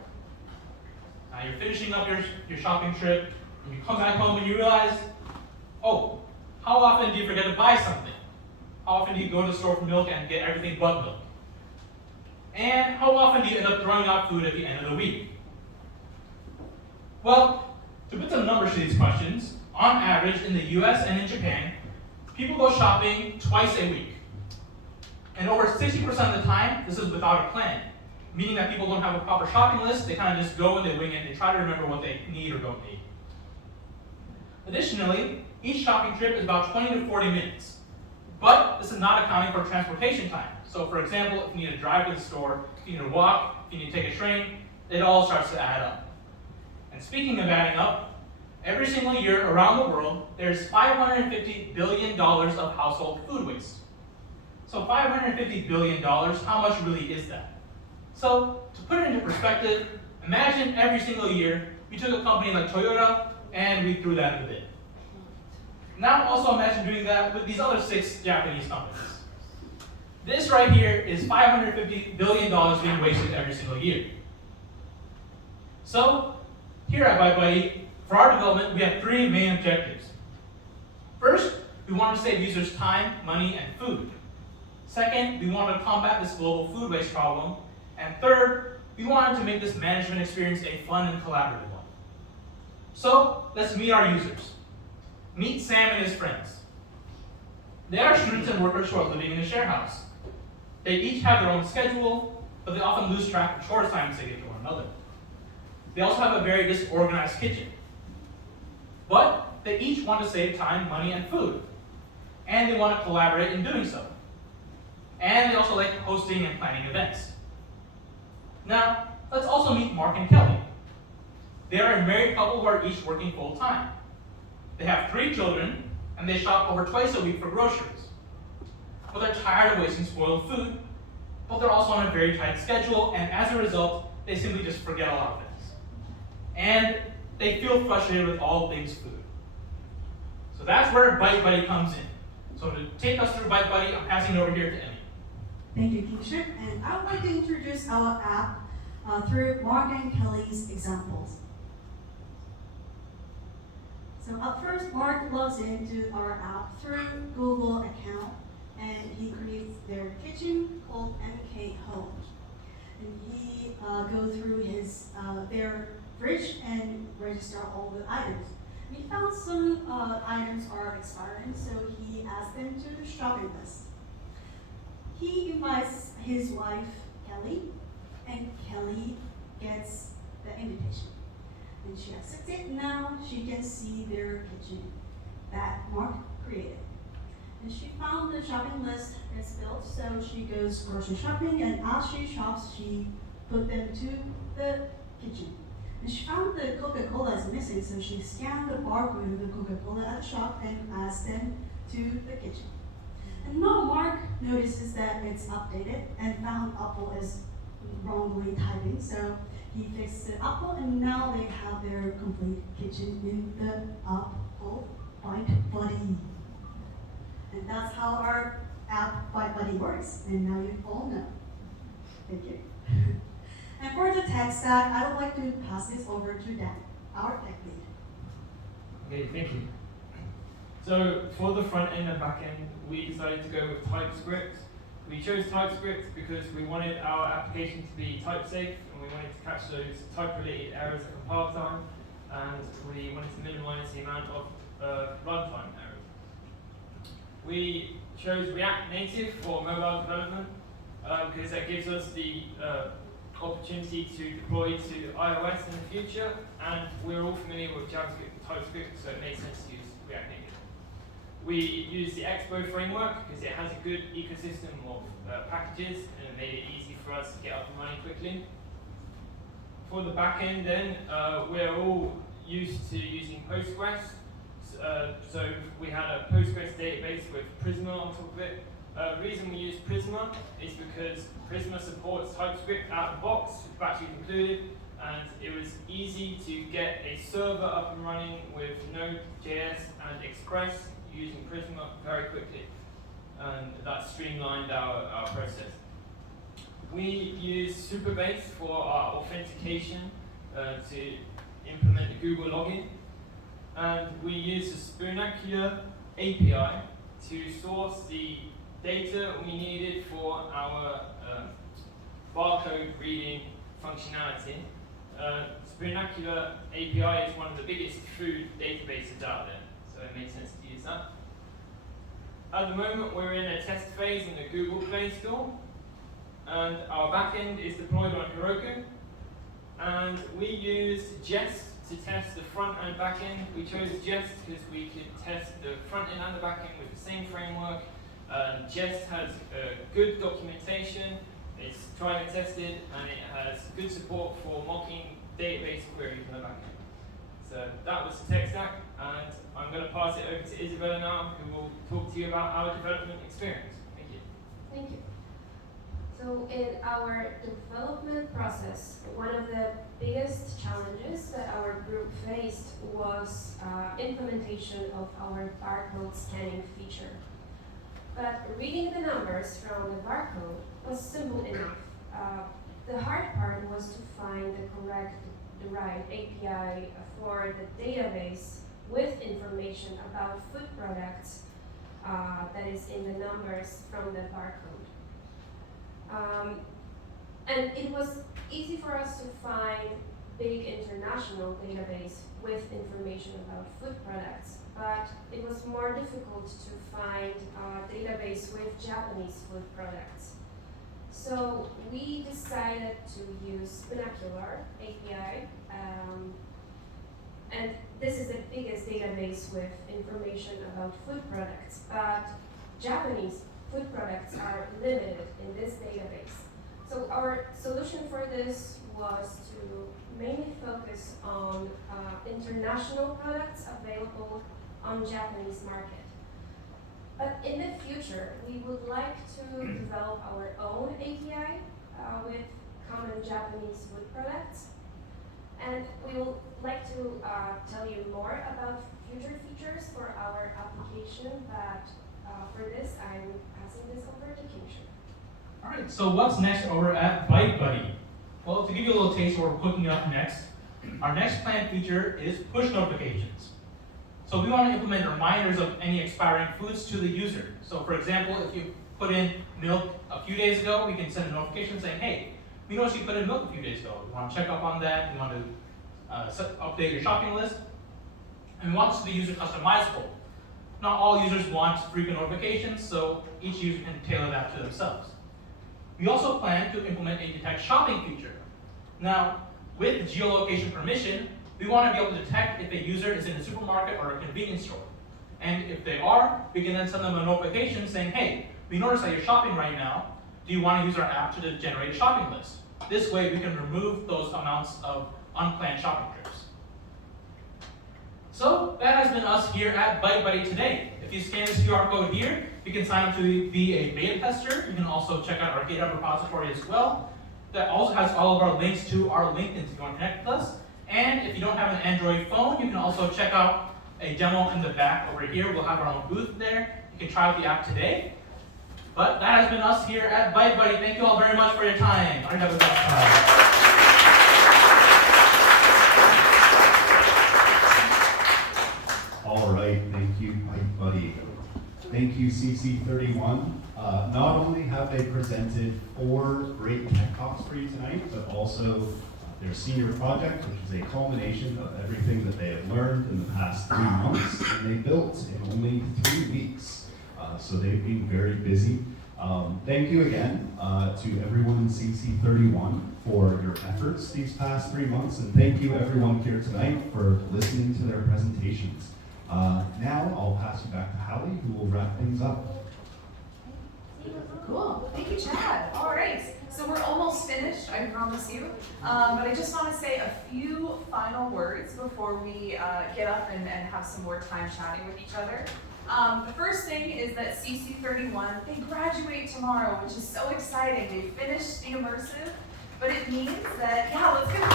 Now, you're finishing up your shopping trip, and you come back home and you realize, oh, how often do you forget to buy something? How often do you go to the store for milk and get everything but milk? And how often do you end up throwing out food at the end of the week? Well, to put some numbers to these questions, on average in the US and in Japan, people go shopping twice a week. And over 60% of the time, this is without a plan, meaning that people don't have a proper shopping list, they kind of just go and they wing it, and they try to remember what they need or don't need. Additionally, each shopping trip is about 20 to 40 minutes. But this is not accounting for transportation time. So for example, if you need to drive to the store, if you need to walk, if you need to take a train, it all starts to add up. And speaking of adding up, every single year around the world, there's $550 billion of household food waste. So $550 billion, how much really is that? So to put it into perspective, imagine every single year, we took a company like Toyota and we threw that in the bin. Now also imagine doing that with these other 6 Japanese companies. This right here is $550 billion being wasted every single year. So, here at Bite Buddy, for our development, we have 3 main objectives. First, we want to save users time, money, and food. Second, we want to combat this global food waste problem. And third, we wanted to make this management experience a fun and collaborative one. So, let's meet our users. Meet Sam and his friends. They are students and workers who are living in a share house. They each have their own schedule, but they often lose track of chore assignments they give to one another. They also have a very disorganized kitchen. But they each want to save time, money, and food. and they want to collaborate in doing so. And they also like hosting and planning events. Now, let's also meet Mark and Kelly. They are a married couple who are each working full-time. They have 3 children, and they shop over twice a week for groceries. But they're tired of wasting spoiled food, but they're also on a very tight schedule, and as a result, they simply just forget a lot of things. And they feel frustrated with all things food. So that's where Bite Buddy comes in. So to take us through Bite Buddy, I'm passing it over here to Emmy. Thank you, Kingshuk. And I would like to introduce our app through Mark and Kelly's examples. So up first, Mark logs into our app through Google account, and he creates their kitchen called MK Home. And he goes through his their fridge and register all the items. And he found some items are expiring, so he adds them to the shopping list. He invites his wife, Kelly, and Kelly gets the invitation. And she accepts it. Now she can see their kitchen that Mark created. And she found the shopping list is built, so she goes grocery shopping, and as she shops, she put them to the kitchen. And she found the Coca-Cola is missing, so she scanned the barcode of the Coca-Cola at the shop and adds them to the kitchen. And now Mark notices that it's updated and found Apple is wrongly typing, so he fixed the Apple, and now they have their complete kitchen in the Apple Bite Buddy. And that's how our app Bite Buddy works, and now you all know. Thank you. And for the tech stack, I would like to pass this over to Dan, our tech lead. Okay, thank you. So for the front end and back end, we decided to go with TypeScript. We chose TypeScript because we wanted our application to be type safe, and we wanted to catch those type-related errors at compile time, and we wanted to minimize the amount of runtime errors. We chose React Native for mobile development because that gives us the opportunity to deploy to iOS in the future, and we're all familiar with JavaScript and TypeScript, so it makes sense to use React Native. We use the Expo framework because it has a good ecosystem of packages, and it made it easy for us to get up and running quickly. For the back end then, we're all used to using Postgres. So we had a Postgres database with Prisma on top of it. The reason we use Prisma is because Prisma supports TypeScript out of the box, batteries included, and it was easy to get a server up and running with Node.js and Express using Prisma very quickly, and that streamlined our process. We use Supabase for our authentication to implement the Google login, and we use the Spoonacular API to source the data we needed for our barcode reading functionality. Spoonacular API is one of the biggest food databases out there, so it makes sense to use that. At the moment, we're in a test phase in the Google Play Store, and our backend is deployed on Heroku, and we used Jest to test the front and back end. We chose Jest because we could test the front end and the back end with the same framework. Jest has good documentation, it's tried and tested, and it has good support for mocking database queries on the back end. So that was the tech stack, and I'm going to pass it over to Izabela now, who will talk to you about our development experience. Thank you. Thank you. So in our development process, one of the biggest challenges that our group faced was implementation of our barcode scanning feature. But reading the numbers from the barcode was simple enough. The hard part was to find the right API for the database with information about food products that is in the numbers from the barcode. And it was easy for us to find big international database with information about food products, but it was more difficult to find a database with Japanese food products. So we decided to use Spoonacular API, and this is the biggest database with information about food products, but Japanese food products are limited in this database. So our solution for this was to mainly focus on international products available on Japanese market. But in the future, we would like to develop our own API with common Japanese food products. And we would like to tell you more about future features for our application, but for this, I'm passing this over to Kingshuk. All right, so what's next over at ByteBuddy? Well, to give you a little taste of what we're cooking up next, our next planned feature is push notifications. So we want to implement reminders of any expiring foods to the user. So for example, if you put in milk a few days ago, we can send a notification saying, hey, we noticed you put in milk a few days ago. We want to check up on that. We want to update your shopping list. And we want this to be user customizable. Not all users want frequent notifications, so each user can tailor that to themselves. We also plan to implement a detect shopping feature. Now, with geolocation permission, we want to be able to detect if a user is in a supermarket or a convenience store. And if they are, we can then send them a notification saying, hey, we noticed that you're shopping right now. Do you want to use our app to generate a shopping list? This way, we can remove those amounts of unplanned shopping trips. So that has been us here at ByteBuddy today. If you scan this QR code here, you can sign up to be a beta tester. You can also check out our GitHub repository as well. That also has all of our links to our LinkedIn if you want to connect with us. And if you don't have an Android phone, you can also check out a demo in the back over here. We'll have our own booth there. You can try out the app today. But that has been us here at ByteBuddy. Thank you all very much for your time. I have a best time. All right, thank you, ByteBuddy. Thank you, CC31. Not only have they presented 4 great tech talks for you tonight, but also their senior project, which is a culmination of everything that they have learned in the past 3 months, and they built in only 3 weeks. So they've been very busy. Thank you again to everyone in CC31 for your efforts these past 3 months, and thank you everyone here tonight for listening to their presentations. Now I'll pass you back to Hallie, who will wrap things up. Cool, thank you, Chad. All right, so we're almost finished, I promise you. But I just want to say a few final words before we get up and have some more time chatting with each other. The first thing is that CC31, they graduate tomorrow, which is so exciting. They finished the Immersive, but it means that, yeah, let's give it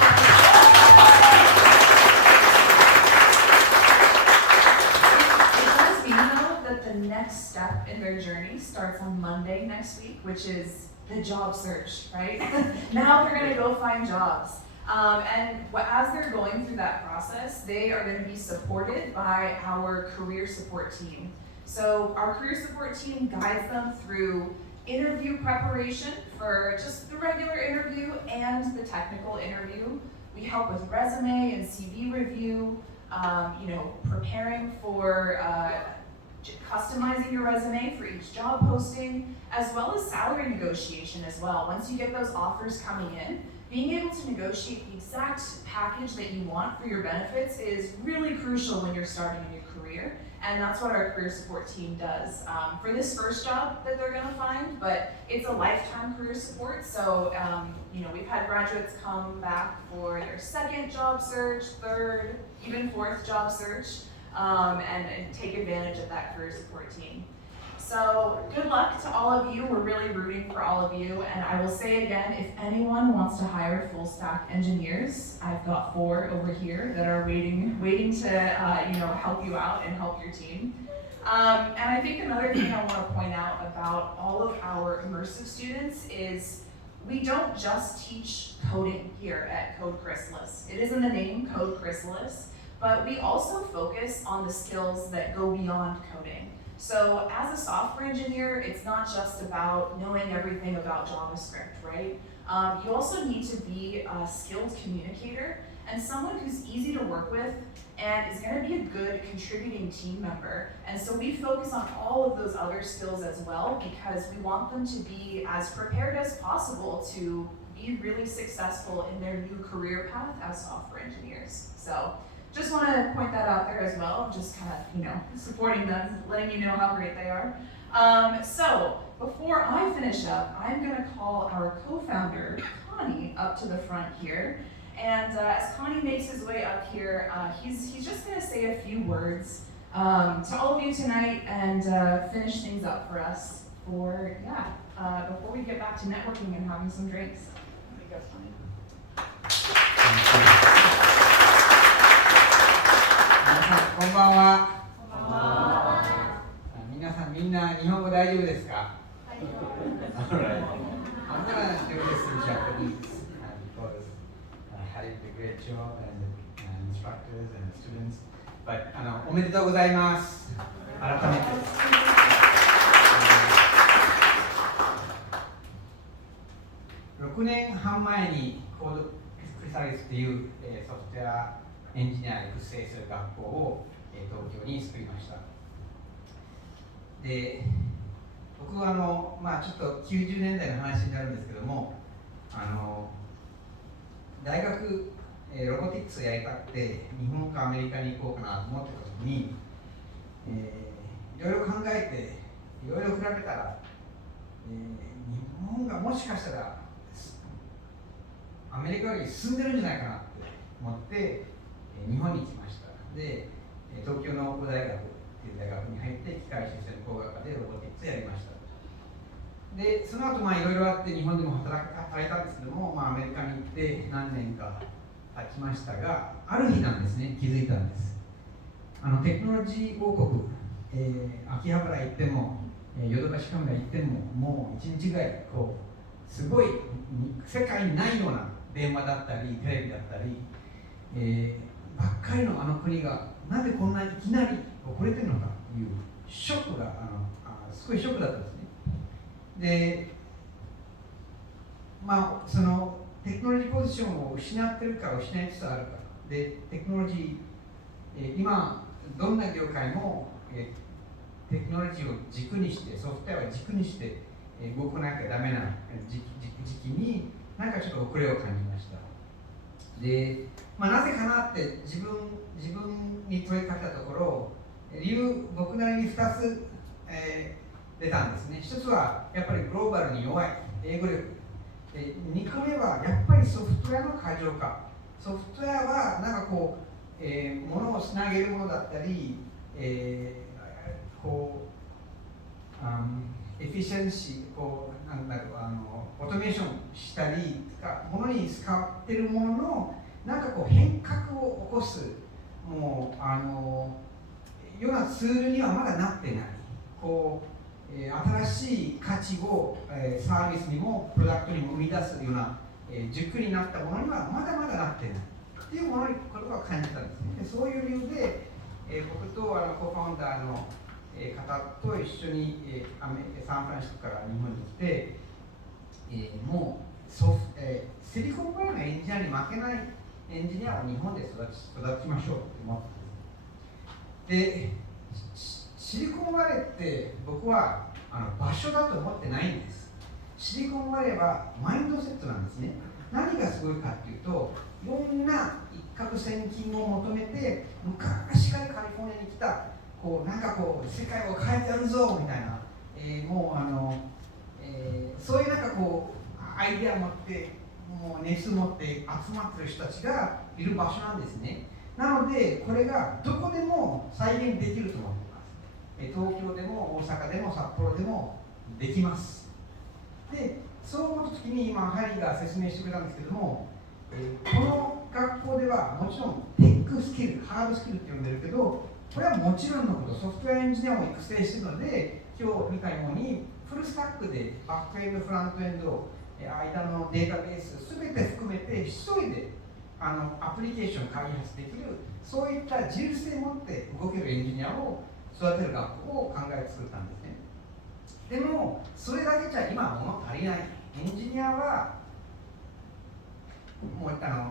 does mean, though, that the next step in their journey starts on Monday next week, which is the job search, right? Now they're gonna go find jobs. And as they're going through that process, they are going to be supported by our career support team. So our career support team guides them through interview preparation for just the regular interview and the technical interview. We help with resume and CV review, preparing for customizing your resume for each job posting, as well as salary negotiation as well. Once you get those offers coming in, being able to negotiate the exact package that you want for your benefits is really crucial when you're starting a new career, and that's what our career support team does for this first job that they're gonna find, but it's a lifetime career support, so we've had graduates come back for their second job search, third, even fourth job search, and take advantage of that career support team. So good luck to all of you. We're really rooting for all of you. And I will say again, if anyone wants to hire full stack engineers, I've got 4 over here that are waiting to help you out and help your team. And I think another thing I want to point out about all of our immersive students is we don't just teach coding here at Code Chrysalis. It is in the name, Code Chrysalis, but we also focus on the skills that go beyond coding. So as a software engineer, it's not just about knowing everything about JavaScript, right? You also need to be a skilled communicator and someone who's easy to work with and is gonna be a good contributing team member. And so we focus on all of those other skills as well because we want them to be as prepared as possible to be really successful in their new career path as software engineers. So just want to point that out there as well, just kind of, supporting them, letting you know how great they are. So before I finish up, I'm going to call our co-founder, Kani, up to the front here. And as Kani makes his way up here, he's just going to say a few words to all of you tonight and finish things up for us before we get back to networking and having some drinks. There you go, Kani. 皆さんこんばんは。皆さんみんな日本語大丈夫ですか？ Alright. I'm gonna do this in Japanese because Harry did a great job and instructors and students. But おめでとうございます。改めて。6年半前にコードクリサリスというソフトウェアエンジニアを育成する学校を東京に作りました。で、僕はちょっと90年代の話になるんですけども、大学ロボティクスをやりたくて日本かアメリカに行こうかなと思ってた時に、いろいろ考えていろいろ比べたら、日本がもしかしたらアメリカより進んでるんじゃないかなって思って日本に来ました。で、東京の大学っていう大学に入って機械システム工学科でロボティクスやりました。で、その後いろいろあって日本でも働いたんですけども、アメリカに行って何年か経ちましたが、ある日なんですね、気づいたんです。テクノロジー王国、秋葉原行っても、ヨドバシカメラ行っても、もう1日ぐらいすごい世界にないような電話だったりテレビだったり、ばっかりの国がなぜこんなにいきなり遅れてるのかというショックがすごいショックだったんですね。で、そのテクノロジーポジションを失ってるか失いつつあるかで、テクノロジー、今どんな業界もテクノロジーを軸にしてソフトウェアを軸にして動かなきゃダメな時期になんかちょっと遅れを感じました。で、なぜかなって自分に問いかけたところ、理由僕なりに2つ、出たんですね。1つはやっぱりグローバルに弱い英語力で、2個目はやっぱりソフトウェアの過剰化。ソフトウェアはなんか物をつなげるものだったり、エフィシェンシー、オートメーションしたりとか、ものに使っているもののなんか変革を起こすようなツールにはまだなってない。新しい価値をサービスにもプロダクトにも生み出すような軸になったものにはまだまだなってないっていうことを感じたんですね。で、そういう理由で、僕とコーファウンダーの方と一緒にサンフランシスコから日本に来て、もうシリコンバレーのエンジニアに負けないエンジニアを日本で育ちましょうって思ってで、シリコンバレーって僕は場所だと思ってないんです。シリコンバレーはマインドセットなんですね。何がすごいかっていうと、いろんな一攫千金を求めて昔からカリフォルニアに来た世界を変えてやるぞみたいな、そういうアイデアを持って熱を持って集まってる人たちがいる場所なんですね。なのでこれがどこでも再現できると思ってます。東京でも大阪でも札幌でもできます。で、そう思った時に今ハリーが説明してくれたんですけども、この学校ではもちろんテックスキル、ハードスキルって呼んでるけど、これはもちろんのこと、ソフトウェアエンジニアを育成しているので、今日見たようにフルスタックでバックエンド、フロントエンド、間のデータベースすべて含めて一人でアプリケーションを開発できる、そういった自由性を持って動けるエンジニアを育てる学校を考えて作ったんですね。でもそれだけじゃ今は物足りない。エンジニアはもう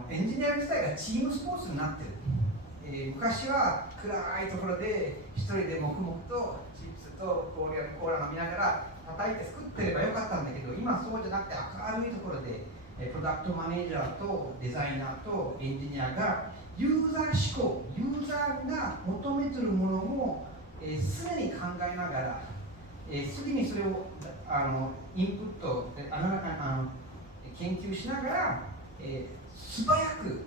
エンジニア自体がチームスポーツになってる。昔は暗いところで一人で黙々とチップスとコーラ飲みながら叩いて作ってればよかったんだけど、今そうじゃなくて明るいところでプロダクトマネージャーとデザイナーとエンジニアがユーザー思考、ユーザーが求めているものも常に考えながら、次にそれをインプットで研究しながら、素早く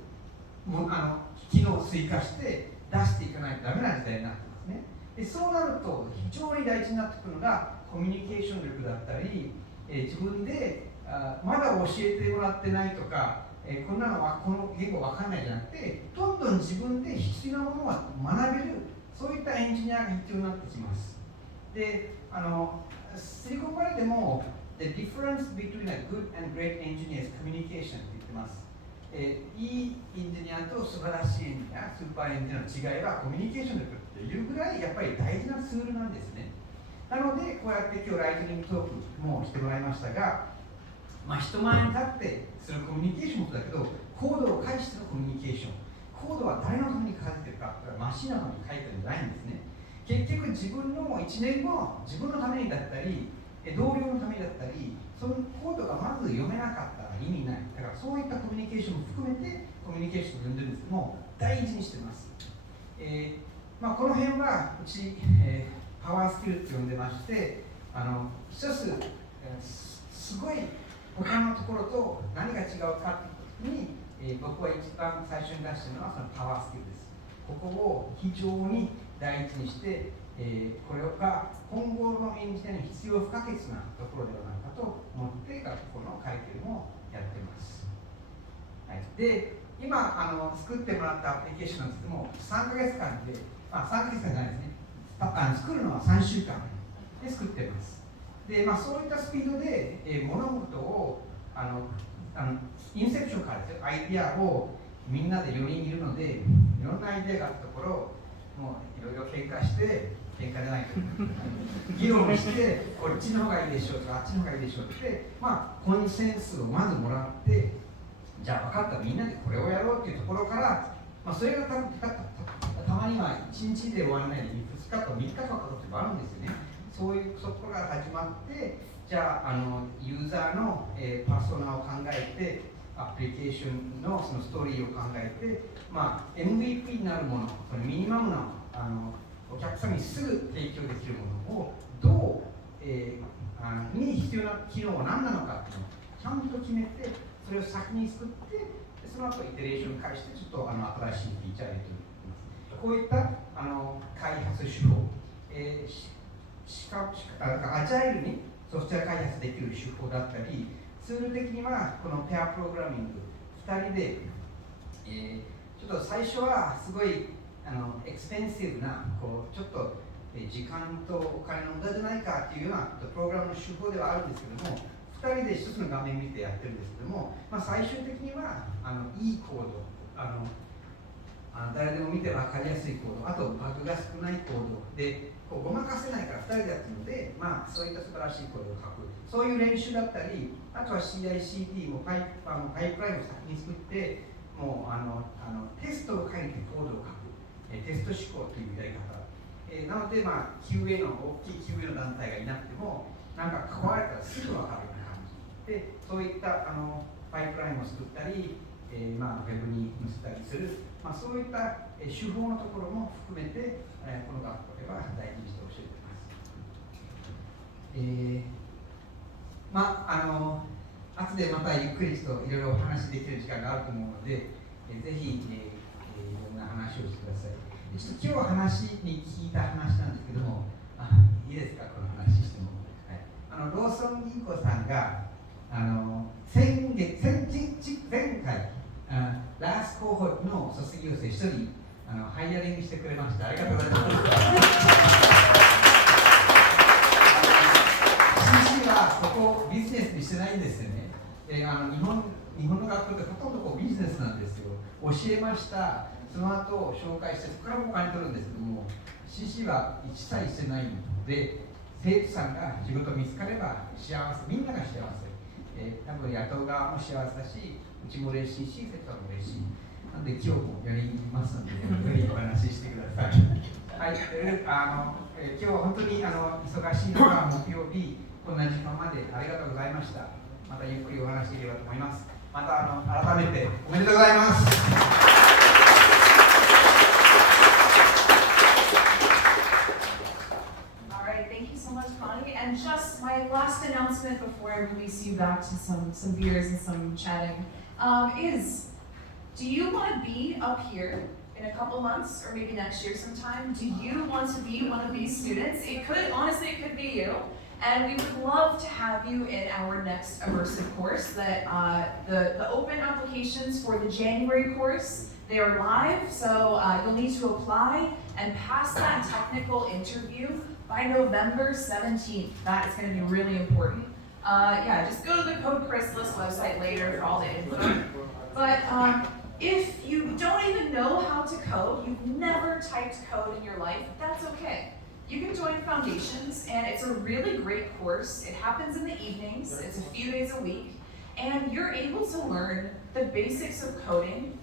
機能を追加して出していかないとダメな時代になってますね。でそうなると非常に大事になってくるのがコミュニケーション力だったり、自分でまだ教えてもらってないとか、こんなのはこの言語わかんないじゃなくて、どんどん自分で必要なものは学べる、そういったエンジニアが必要になってきます。で、シリコンバレーでも The difference between a good and great engineer is communication って言ってます。いいエンジニアと素晴らしいエンジニア、スーパーエンジニアの違いはコミュニケーション力っていうぐらいやっぱり大事なツールなんですね。なのでこうやって今日ライトニングトークもしてもらいましたが、人前に立ってするコミュニケーションもそうだけど、コードを介してのコミュニケーション、コードは誰のために書いてるか、マシンのために書いてるんじゃないんですね。結局自分の1年後、自分のためにだったり、同僚のためにだったり、そのコードがまず読めなかったら意味ない。だからそういったコミュニケーションも含めてコミュニケーションを呼んでるんですけども、大事にしてます。この辺はうち、パワースキルって呼んでまして、一つ、すごい他のところと何が違うかっていうときに、僕は一番最初に出してるのはそのパワースキルです。ここを非常に大事にして、これが今後のエンジニアに必要不可欠なところではないかと思って学校の会見もやってます。はい、で、今作ってもらったアプリケーションなんですけども、3ヶ月間で、3ヶ月間じゃないですね、作るのは3週間で作ってます。で、そういったスピードで、物事をインセプションからですよ、アイデアをみんなで4人いるので、いろんなアイデアがあったところ、もういろいろ喧嘩して、喧嘩じゃないけど、議論して、こっちの方がいいでしょうとか、あっちの方がいいでしょうって、コンセンスをまずもらって、じゃあ分かった、みんなでこれをやろうっていうところから、それがたまには1日で終わらないで、2日と3日かかることもあるんですよね。そこから始まって、じゃあ、ユーザーの、パソナを考えて、アプリケーションのそのストーリーを考えて、MVP になるもの、これミニマムなお客さんにすぐ提供できるものをどう、に必要な機能は何なのかっていうのをちゃんと決めて、それを先に作って、その後イテレーションを返して、ちょっと新しいフィーチャーを入れていきます。こういった開発手法、アジャイルにソフトウェア開発できる手法だったり、ツール的にはこのペアプログラミング2人で、ちょっと最初はすごいエクスペンシブなちょっと時間とお金の無駄じゃないかっていうようなプログラムの手法ではあるんですけども、2人で1つの画面見てやってるんですけども、最終的にはいいコード、誰でも見て分かりやすいコード、あとバグが少ないコードでごまかせないから2人でやってるので、そういった素晴らしいコードを書く、そういう練習だったり、あとは CI/CD もパイプラインを先に作って、もうテストを書いてコードを書く、テスト思考というやり方。なので、QA の大きい QA の団体がいなくても、なんか関われたらすぐ分かるような感じで、そういったパイプラインを作ったり、ウェブに載せたりする、そういった手法のところも含めて、この学校では大事にして教えています。後でまたゆっくりといろいろお話しできる時間があると思うので、ぜひ、いろんな話をしてください。ちょっと今日話に聞いた話なんですけども、いいですか、この話しても。ローソン銀行さんが前回ラスコーホーの卒業生1人ハイアリングしてくれました。ありがとうございます。CC はそこをビジネスにしてないんですよね。日本の学校ってほとんどビジネスなんですよ。教えました。その後紹介して、そこからもお金取るんですけども、CC は一切してないので、生徒さんが仕事見つかれば幸せ、みんなが幸せ。多分雇う側も幸せだし、うちも嬉しいし、生徒さんも嬉しい。なので今日も4人いますので、ぜひお話ししてください。はい、今日は本当に忙しいのが木曜日、こんな時間までありがとうございました。またゆっくりお話しできればと思います。また改めておめでとうございます。last announcement before I release you back to some beers and some chatting is, do you want to be up here in a couple months or maybe next year sometime? Do you want to be one of these students? Honestly, it could be you. And we would love to have you in our next immersive course. That the open applications for the January course, they are live, so you'll need to apply and pass that technical interview by November 17th. That is going to be really important. Yeah, just go to the Code Chrysalis website later for all the info. But if you don't even know how to code, you've never typed code in your life, that's okay. You can join Foundations, and it's a really great course. It happens in the evenings, it's a few days a week, and you're able to learn the basics of coding.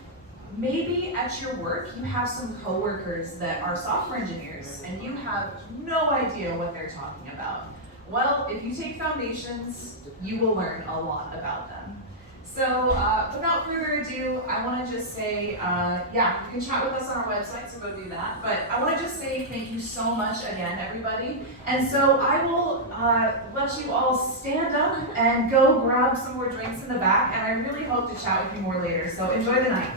Maybe at your work, you have some coworkers that are software engineers, and you have no idea what they're talking about. Well, if you take Foundations, you will learn a lot about them. So without further ado, I want to just say, yeah, you can chat with us on our website, so go do that. But I want to just say thank you so much again, everybody. And so I will let you all stand up and go grab some more drinks in the back, and I really hope to chat with you more later. So enjoy the night.